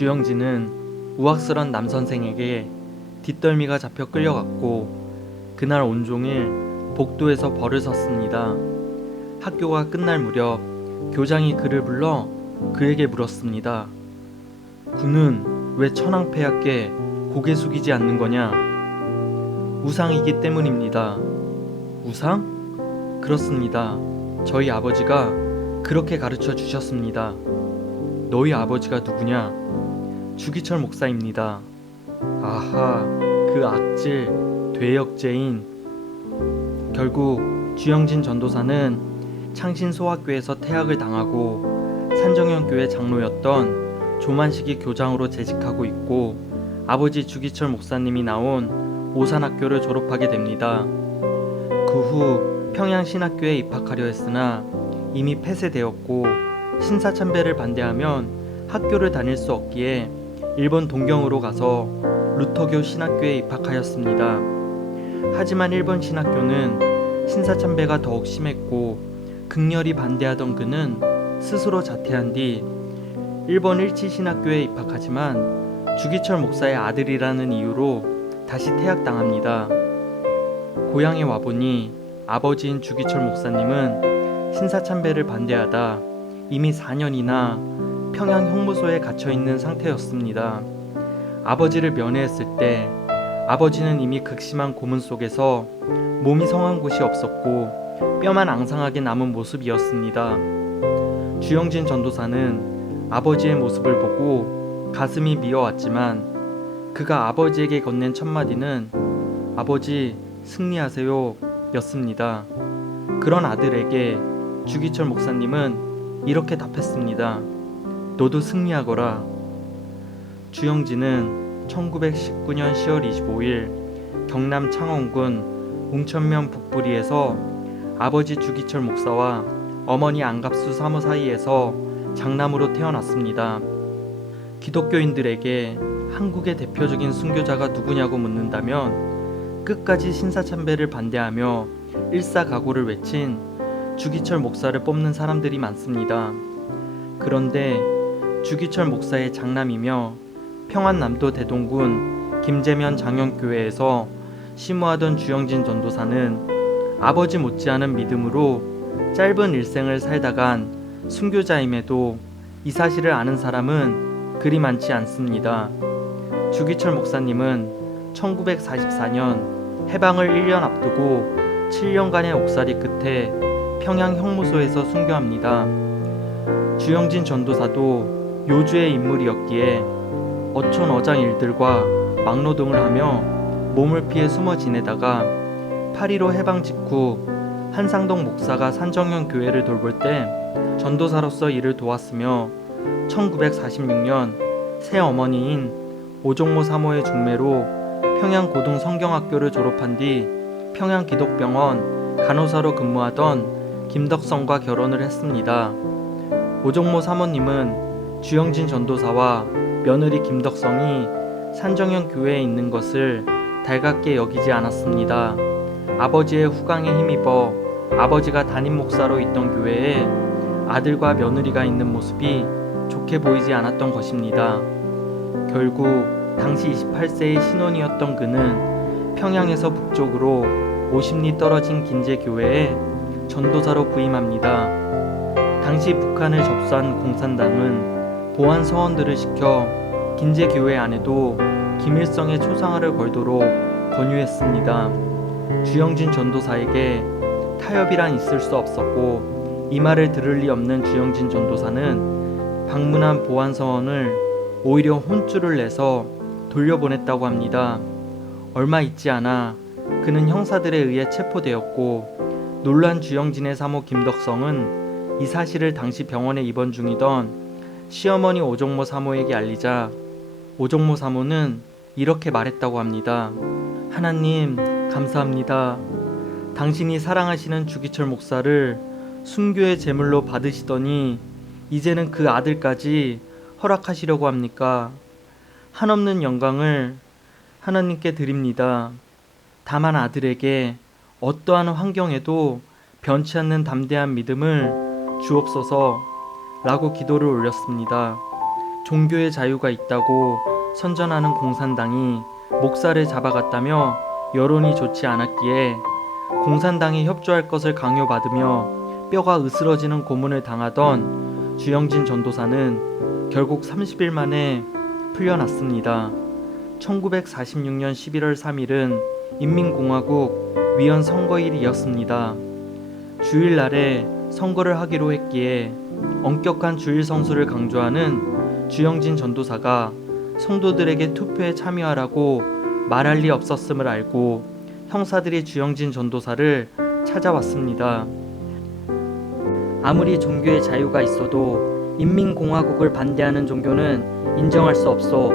주영진은 우악스런 남선생에게 뒷덜미가 잡혀 끌려갔고 그날 온종일 복도에서 벌을 섰습니다. 학교가 끝날 무렵 교장이 그를 불러 그에게 물었습니다. 군은 왜 천황폐하께 고개 숙이지 않는 거냐? 우상이기 때문입니다. 우상? 그렇습니다. 저희 아버지가 그렇게 가르쳐 주셨습니다. 너희 아버지가 누구냐? 주기철 목사입니다. 아하, 그 악질, 괴역죄인. 결국 주영진 전도사는 창신소학교에서 퇴학을 당하고 산정현교회 장로였던 조만식이 교장으로 재직하고 있고 아버지 주기철 목사님이 나온 오산학교를 졸업하게 됩니다. 그 후 평양신학교에 입학하려 했으나 이미 폐쇄되었고 신사참배를 반대하면 학교를 다닐 수 없기에 일본 동경으로 가서 루터교 신학교에 입학하였습니다. 하지만 일본 신학교는 신사참배가 더욱 심했고 극렬히 반대하던 그는 스스로 자퇴한 뒤 일본 일치신학교에 입학하지만 주기철 목사의 아들이라는 이유로 다시 퇴학당합니다. 고향에 와보니 아버지인 주기철 목사님은 신사참배를 반대하다 이미 4년이나 평양 형무소에 갇혀있는 상태였습니다. 아버지를 면회했을 때 아버지는 이미 극심한 고문 속에서 몸이 성한 곳이 없었고 뼈만 앙상하게 남은 모습이었습니다. 주영진 전도사는 아버지의 모습을 보고 가슴이 미어왔지만 그가 아버지에게 건넨 첫마디는 아버지 승리하세요 였습니다. 그런 아들에게 주기철 목사님은 이렇게 답했습니다. 너도 승리하거라. 주영진은 1919년 10월 25일 경남 창원군 웅천면 북부리에서 아버지 주기철 목사와 어머니 안갑수 사모 사이에서 장남으로 태어났습니다. 기독교인들에게 한국의 대표적인 순교자가 누구냐고 묻는다면 끝까지 신사참배를 반대하며 일사각오를 외친 주기철 목사를 뽑는 사람들이 많습니다. 그런데 주기철 목사의 장남이며 평안남도 대동군 김제면 장영교회에서 심우하던 주영진 전도사는 아버지 못지않은 믿음으로 짧은 일생을 살다간 순교자임에도 이 사실을 아는 사람은 그리 많지 않습니다. 주기철 목사님은 1944년 해방을 1년 앞두고 7년간의 옥살이 끝에 평양 형무소에서 순교합니다. 주영진 전도사도 요주의 인물이었기에 어촌어장 일들과 막노동을 하며 몸을 피해 숨어 지내다가 8.15 해방 직후 한상동 목사가 산정현 교회를 돌볼 때 전도사로서 이를 도왔으며 1946년 새어머니인 오종모 사모의 중매로 평양고등 성경학교를 졸업한 뒤 평양기독병원 간호사로 근무하던 김덕성과 결혼을 했습니다. 오종모 사모님은 주영진 전도사와 며느리 김덕성이 산정현 교회에 있는 것을 달갑게 여기지 않았습니다. 아버지의 후광에 힘입어 아버지가 담임 목사로 있던 교회에 아들과 며느리가 있는 모습이 좋게 보이지 않았던 것입니다. 결국 당시 28세의 신혼이었던 그는 평양에서 북쪽으로 50리 떨어진 긴제교회에 전도사로 부임합니다. 당시 북한을 접수한 공산당은 보안 서원들을 시켜 긴제교회 안에도 김일성의 초상화를 걸도록 권유했습니다. 주영진 전도사에게 타협이란 있을 수 없었고 이 말을 들을 리 없는 주영진 전도사는 방문한 보안 서원을 오히려 혼쭐을 내서 돌려보냈다고 합니다. 얼마 있지 않아 그는 형사들에 의해 체포되었고 놀란 주영진의 사모 김덕성은 이 사실을 당시 병원에 입원 중이던 시어머니 오종모 사모에게 알리자 오종모 사모는 이렇게 말했다고 합니다. 하나님 감사합니다. 당신이 사랑하시는 주기철 목사를 순교의 제물로 받으시더니 이제는 그 아들까지 허락하시려고 합니까? 한없는 영광을 하나님께 드립니다. 다만 아들에게 어떠한 환경에도 변치 않는 담대한 믿음을 주옵소서 라고 기도를 올렸습니다. 종교의 자유가 있다고 선전하는 공산당이 목사를 잡아갔다며 여론이 좋지 않았기에 공산당이 협조할 것을 강요받으며 뼈가 으스러지는 고문을 당하던 주영진 전도사는 결국 30일 만에 풀려났습니다. 1946년 11월 3일은 인민공화국 위헌 선거일이었습니다. 주일날에 선거를 하기로 했기에 엄격한 주일 성수를 강조하는 주영진 전도사가 성도들에게 투표에 참여하라고 말할 리 없었음을 알고 형사들이 주영진 전도사를 찾아왔습니다. 아무리 종교의 자유가 있어도 인민공화국을 반대하는 종교는 인정할 수 없소.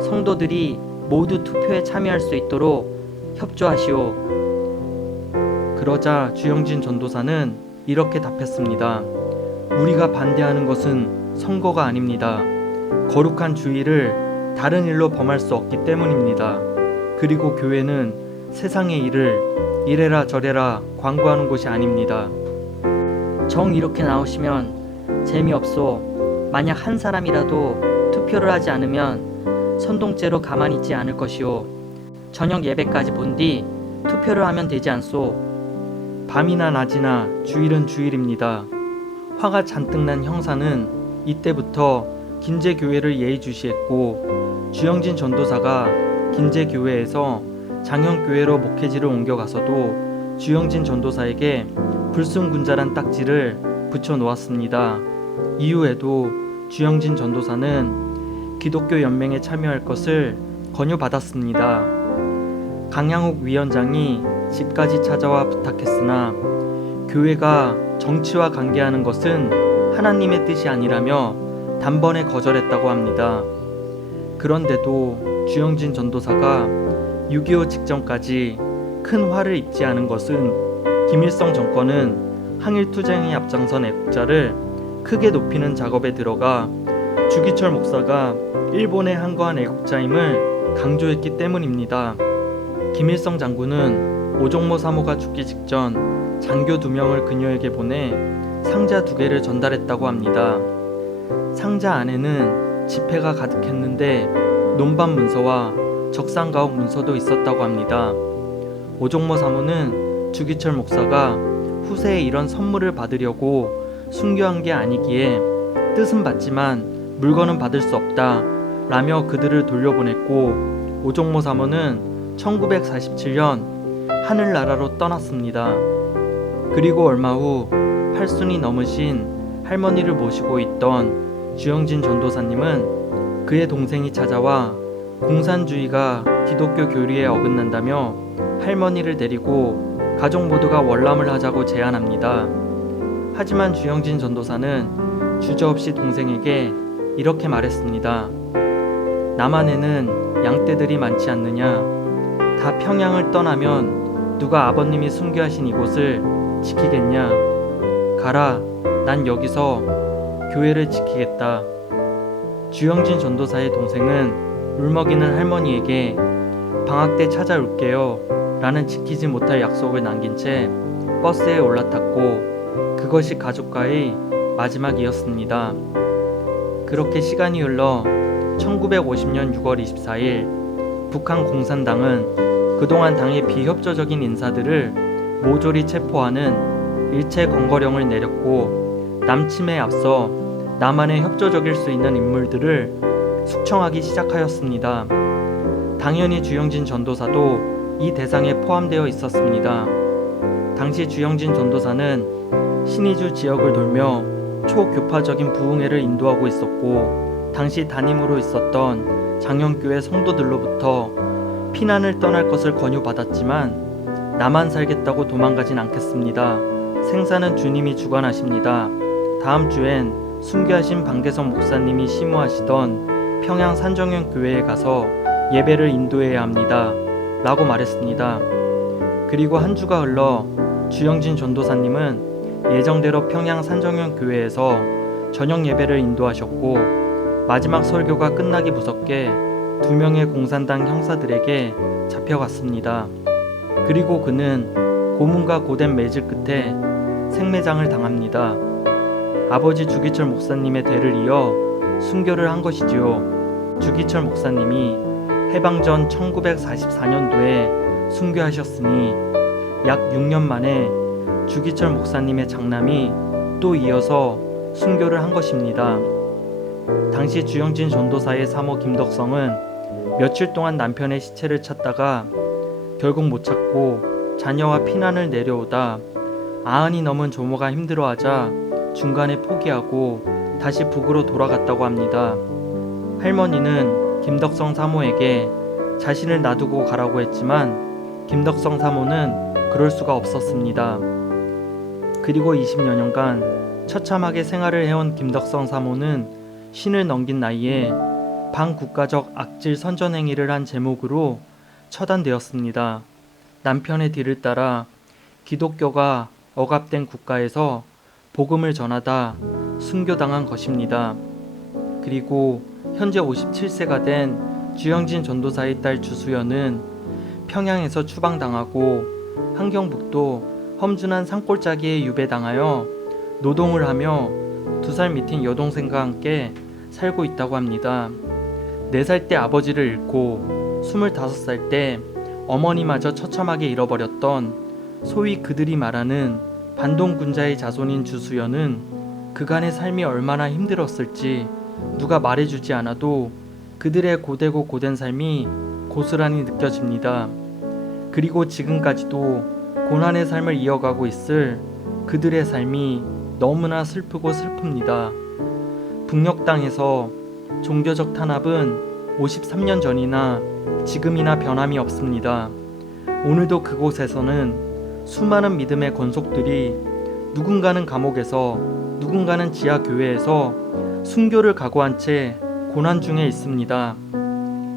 성도들이 모두 투표에 참여할 수 있도록 협조하시오. 그러자 주영진 전도사는 이렇게 답했습니다. 우리가 반대하는 것은 선거가 아닙니다. 거룩한 주일을 다른 일로 범할 수 없기 때문입니다. 그리고 교회는 세상의 일을 이래라 저래라 광고하는 곳이 아닙니다. 정 이렇게 나오시면 재미없소. 만약 한 사람이라도 투표를 하지 않으면 선동죄로 가만히 있지 않을 것이오. 저녁 예배까지 본 뒤 투표를 하면 되지 않소. 밤이나 낮이나 주일은 주일입니다. 화가 잔뜩 난 형사는 이때부터 긴제교회를 예의주시했고 주영진 전도사가 긴제교회에서 장형교회로 목회지를 옮겨가서도 주영진 전도사에게 불순군자란 딱지를 붙여 놓았습니다. 이후에도 주영진 전도사는 기독교 연맹에 참여할 것을 권유받았습니다. 강양욱 위원장이 집까지 찾아와 부탁했으나 교회가 정치와 관계하는 것은 하나님의 뜻이 아니라며 단번에 거절했다고 합니다. 그런데도 주영진 전도사가 6.25 직전까지 큰 화를 입지 않은 것은 김일성 정권은 항일투쟁에 앞장선 애국자를 크게 높이는 작업에 들어가 주기철 목사가 일본에 항거한 애국자임을 강조했기 때문입니다. 김일성 장군은 오종모 사모가 죽기 직전 장교 2명을 그녀에게 보내 상자 2개를 전달했다고 합니다. 상자 안에는 지폐가 가득했는데 논반 문서와 적상가옥 문서도 있었다고 합니다. 오종모 사모는 주기철 목사가 후세에 이런 선물을 받으려고 순교한 게 아니기에 뜻은 받지만 물건은 받을 수 없다 라며 그들을 돌려보냈고 오종모 사모는 1947년 하늘나라로 떠났습니다. 그리고 얼마 후 80이 넘으신 할머니를 모시고 있던 주영진 전도사님은 그의 동생이 찾아와 공산주의가 기독교 교리에 어긋난다며 할머니를 데리고 가족 모두가 월남을 하자고 제안합니다. 하지만 주영진 전도사는 주저없이 동생에게 이렇게 말했습니다. 남한에는 양떼들이 많지 않느냐? 다 평양을 떠나면 누가 아버님이 순교하신 이곳을 지키겠냐? 가라, 난 여기서 교회를 지키겠다. 주영진 전도사의 동생은 울먹이는 할머니에게 방학 때 찾아올게요 라는 지키지 못할 약속을 남긴 채 버스에 올라탔고 그것이 가족과의 마지막이었습니다. 그렇게 시간이 흘러 1950년 6월 24일 북한 공산당은 그동안 당의 비협조적인 인사들을 모조리 체포하는 일체 건거령을 내렸고 남침에 앞서 남한에 협조적일 수 있는 인물들을 숙청하기 시작하였습니다. 당연히 주영진 전도사도 이 대상에 포함되어 있었습니다. 당시 주영진 전도사는 신의주 지역을 돌며 초교파적인 부흥회를 인도하고 있었고 당시 담임으로 있었던 장영교회 성도들로부터 피난을 떠날 것을 권유받았지만 나만 살겠다고 도망가진 않겠습니다. 생사는 주님이 주관하십니다. 다음 주엔 순교하신 방대성 목사님이 심호하시던 평양 산정현 교회에 가서 예배를 인도해야 합니다. 라고 말했습니다. 그리고 한 주가 흘러 주영진 전도사님은 예정대로 평양 산정현 교회에서 저녁 예배를 인도하셨고 마지막 설교가 끝나기 무섭게 2명의 공산당 형사들에게 잡혀갔습니다. 그리고 그는 고문과 고된 매질 끝에 생매장을 당합니다. 아버지 주기철 목사님의 대를 이어 순교를 한 것이지요. 주기철 목사님이 해방 전 1944년도에 순교하셨으니 약 6년 만에 주기철 목사님의 장남이 또 이어서 순교를 한 것입니다. 당시 주영진 전도사의 사모 김덕성은 며칠 동안 남편의 시체를 찾다가 결국 못 찾고 자녀와 피난을 내려오다 아흔이 넘은 조모가 힘들어하자 중간에 포기하고 다시 북으로 돌아갔다고 합니다. 할머니는 김덕성 사모에게 자신을 놔두고 가라고 했지만 김덕성 사모는 그럴 수가 없었습니다. 그리고 20여 년간 처참하게 생활을 해온 김덕성 사모는 신을 넘긴 나이에 반국가적 악질 선전 행위를 한 제목으로 처단되었습니다. 남편의 뒤를 따라 기독교가 억압된 국가에서 복음을 전하다 순교당한 것입니다. 그리고 현재 57세가 된 주영진 전도사의 딸 주수연은 평양에서 추방당하고 한경북도 험준한 산골짜기에 유배당하여 노동을 하며 2살 밑인 여동생과 함께 살고 있다고 합니다. 4살 때 아버지를 잃고 25살 때 어머니마저 처참하게 잃어버렸던 소위 그들이 말하는 반동군자의 자손인 주수연은 그간의 삶이 얼마나 힘들었을지 누가 말해주지 않아도 그들의 고되고 고된 삶이 고스란히 느껴집니다. 그리고 지금까지도 고난의 삶을 이어가고 있을 그들의 삶이 너무나 슬프고 슬픕니다. 북녘 땅에서 종교적 탄압은 53년 전이나 지금이나 변함이 없습니다. 오늘도 그곳에서는 수많은 믿음의 권속들이 누군가는 감옥에서 누군가는 지하교회에서 순교를 각오한 채 고난 중에 있습니다.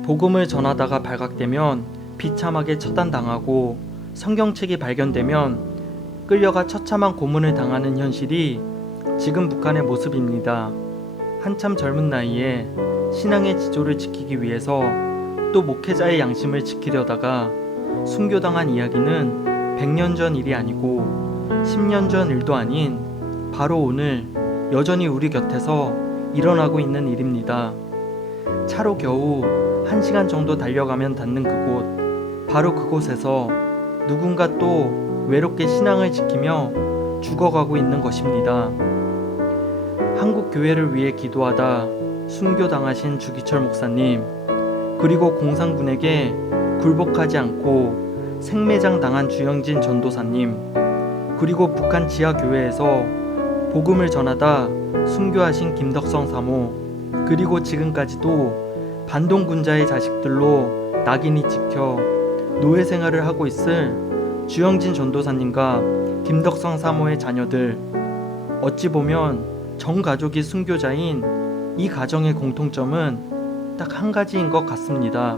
복음을 전하다가 발각되면 비참하게 처단당하고 성경책이 발견되면 끌려가 처참한 고문을 당하는 현실이 지금 북한의 모습입니다. 한참 젊은 나이에 신앙의 지조를 지키기 위해서 또 목회자의 양심을 지키려다가 순교당한 이야기는 100년 전 일이 아니고 10년 전 일도 아닌 바로 오늘 여전히 우리 곁에서 일어나고 있는 일입니다. 차로 겨우 1시간 정도 달려가면 닿는 그곳, 바로 그곳에서 누군가 또 외롭게 신앙을 지키며 죽어가고 있는 것입니다. 한국 교회를 위해 기도하다 순교당하신 주기철 목사님, 그리고 공산군에게 굴복하지 않고 생매장 당한 주영진 전도사님, 그리고 북한 지하교회에서 복음을 전하다 순교하신 김덕성 사모, 그리고 지금까지도 반동군자의 자식들로 낙인이 찍혀 노예 생활을 하고 있을 주영진 전도사님과 김덕성 사모의 자녀들, 어찌 보면 전 가족이 순교자인 이 가정의 공통점은 딱 한 가지인 것 같습니다.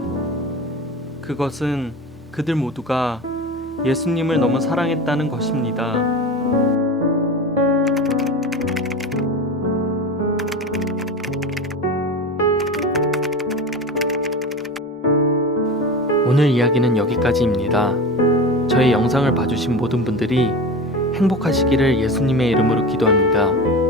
그것은 그들 모두가 예수님을 너무 사랑했다는 것입니다. 오늘 이야기는 여기까지입니다. 저희 영상을 봐주신 모든 분들이 행복하시기를 예수님의 이름으로 기도합니다.